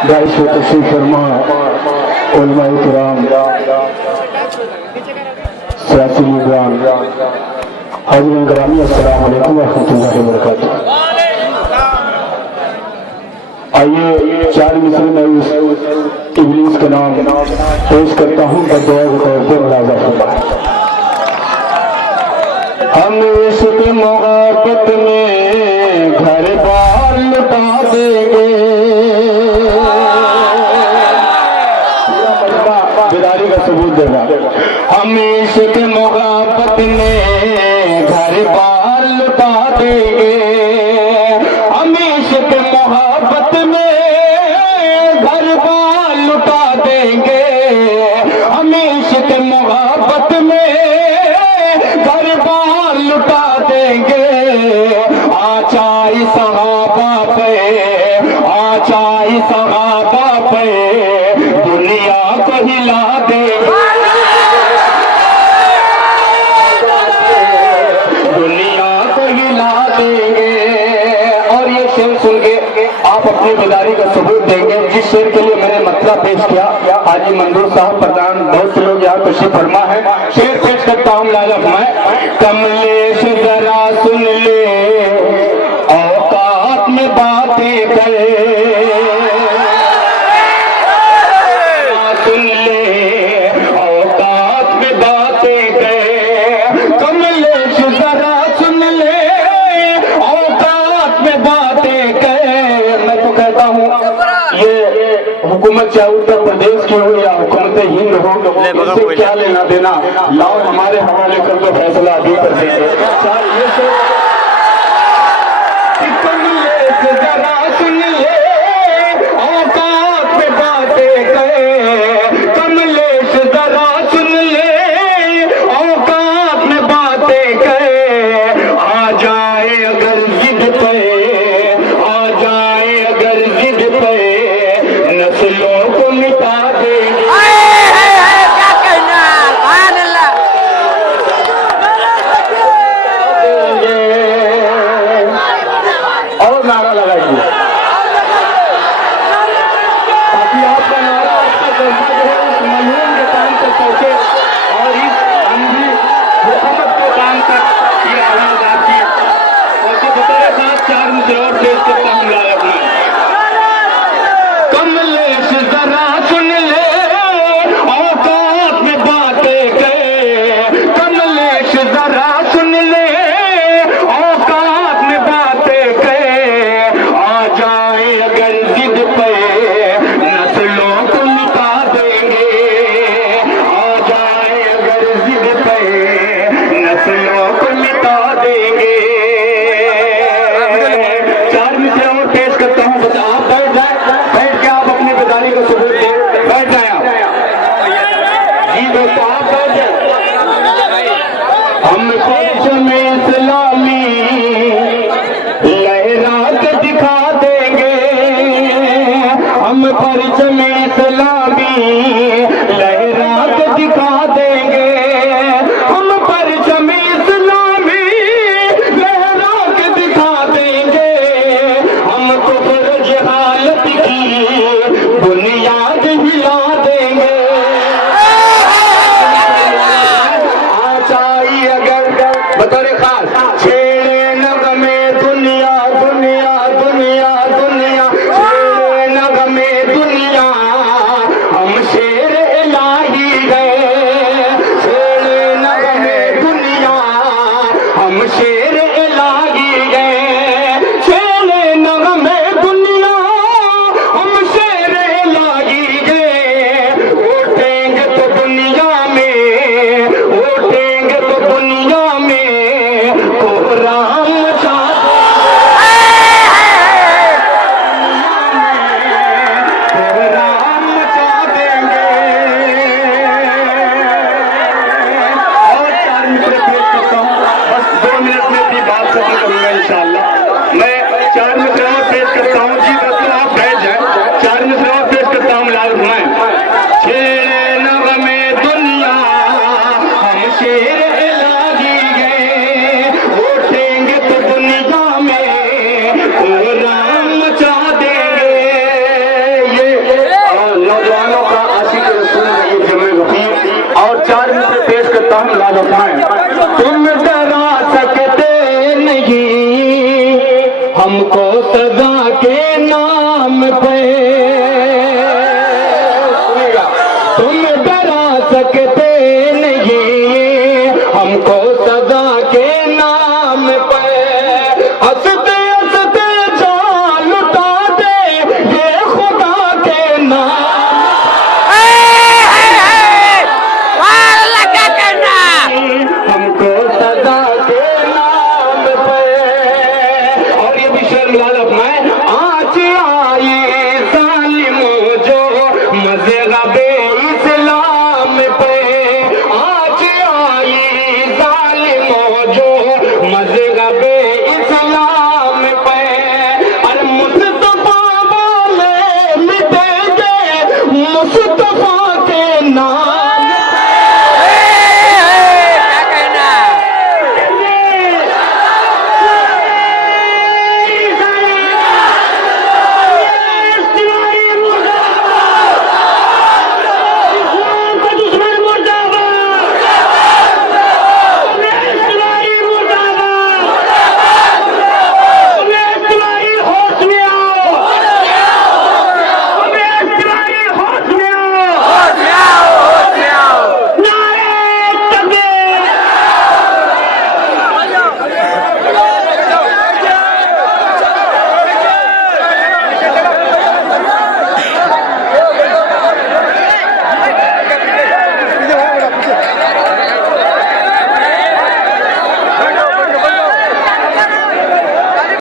बाईस तशरीफ फरमा उलमाए किराम, सियासी लीडरान, हाज़रीन गिरामी, अस्सलाम वालेकुम व रहमतुल्लाहि व बरकातुहू। आइए 4 मिसरे में उस इब्लीस का नाम पेश करता हूँ, बददुआ के तौर पर मुलाज़ा फरमाएं। हम इश्क़ मोहब्बत में घर बार लुटा देंगे, बेदारी का सबूत देगा। हम इश्क़ मोहब्बत में घर बार लुटा देंगे, हम इश्क़ मोहब्बत में घर बार लुटा देंगे, हम इश्क़ मोहब्बत में घर बार लुटा देंगे। आचाई सहाबा पे, आचाई सहाबा पे दुनिया को हिला देंगे, दुनिया को हिला देंगे। और ये शेर सुन के आप अपनी बेदारी का सबूत देंगे। जिस शेर के लिए मैंने मतलब पेश किया, हाजी मंजूर साहब प्रधान, बहुत से लोग यहाँ तशरीफ फरमा है। शेर पेश करता हूँ लाजब मैं। कमलेश जरा सुन ले, औकात में बातें करे, सुन ले औकात में बातें करे। कमलेश जरा सुन ले, औकात में बातें करे। मैं तो कहता हूँ ये हुकूमत चाहे उत्तर प्रदेश की हो या हुकूमत हिंद हो, इससे क्या लेना देना। लाओ हमारे हवाले कर दो, फैसला अभी कर देंगे। कमलेश जरा सुन ले, औकात में बातें करे। कमलेश जरा सुन ले, औकात में बातें करे। आ जाए अगर जिद पे, आ जाए अगर जिद पे, नस्लों को मिटा देंगे। क्या कहना, सुभान अल्लाह। और नारा लगाइए ताकि आपका नारा, आपका जज्बा जो है उस मजलूम के कान तक पहुंचे और इस अंधी हुकूमत के कान तक ये आवाज आती है। और बतौर साथ 4 मिसरे और पेश करता हूँ लायक में। कमलेश जरा सुन ले, औकात में बातें करे। कमलेश जरा सुन ले, औकात में बातें करे। आ जाए अगर जिद पे, नस्लों को मिटा देंगे। आ जाए अगर जिद पे, नस्लों को मिटा देंगे। 4 मिसरे और पेश करता हूँ, बस आप बैठ जाए, बैठ के आप अपनी बेदारी का सबूत दें। बैठ जाए आप जी दोस्तों, आप बैठ जाए। हम परचम इस्लामी लहरा के दिखा देंगे, हम परचम इस्लामी लहरा के दिखा देंगे। हम परचम इस्लामी लहरा के दिखा देंगे। हम कुफ्र जहालत की बुनियाद हिला देंगे। आचाई अगर बतौर खास छेड़े नग में दुनिया, दुनिया दुनिया दुनिया, छेड़े नग में दुनिया, हम शेर इलाही गए। छेड़े नग में दुनिया, हम शेर इलाही गए। छेड़े नग में दुनिया, हम शेर इलाही गए। उठेंगे तो दुनिया में, उठेंगे तो दुनिया में कोहराम मचा कोहराम मचा देंगे। और 4 मिसरे पेश करता हूँ, बस 2 मिनट में भी बात खत्म करूंगा इंशाअल्लाह। मैं 4 मिसरे और पेश करता हूँ जी, बस आप बैठ जाए। 4 मिसरे और पेश करता हूँ लाल मैं। छेड़े नग में दुनिया, हम शेर इलाही गए। उठेंगे तो दुनिया में कोहराम मचा देंगे। ये हमको सजा के नाम पे सुनिएगा, तुम डरा सकते नहीं हमको सजा के नाम पे। हंस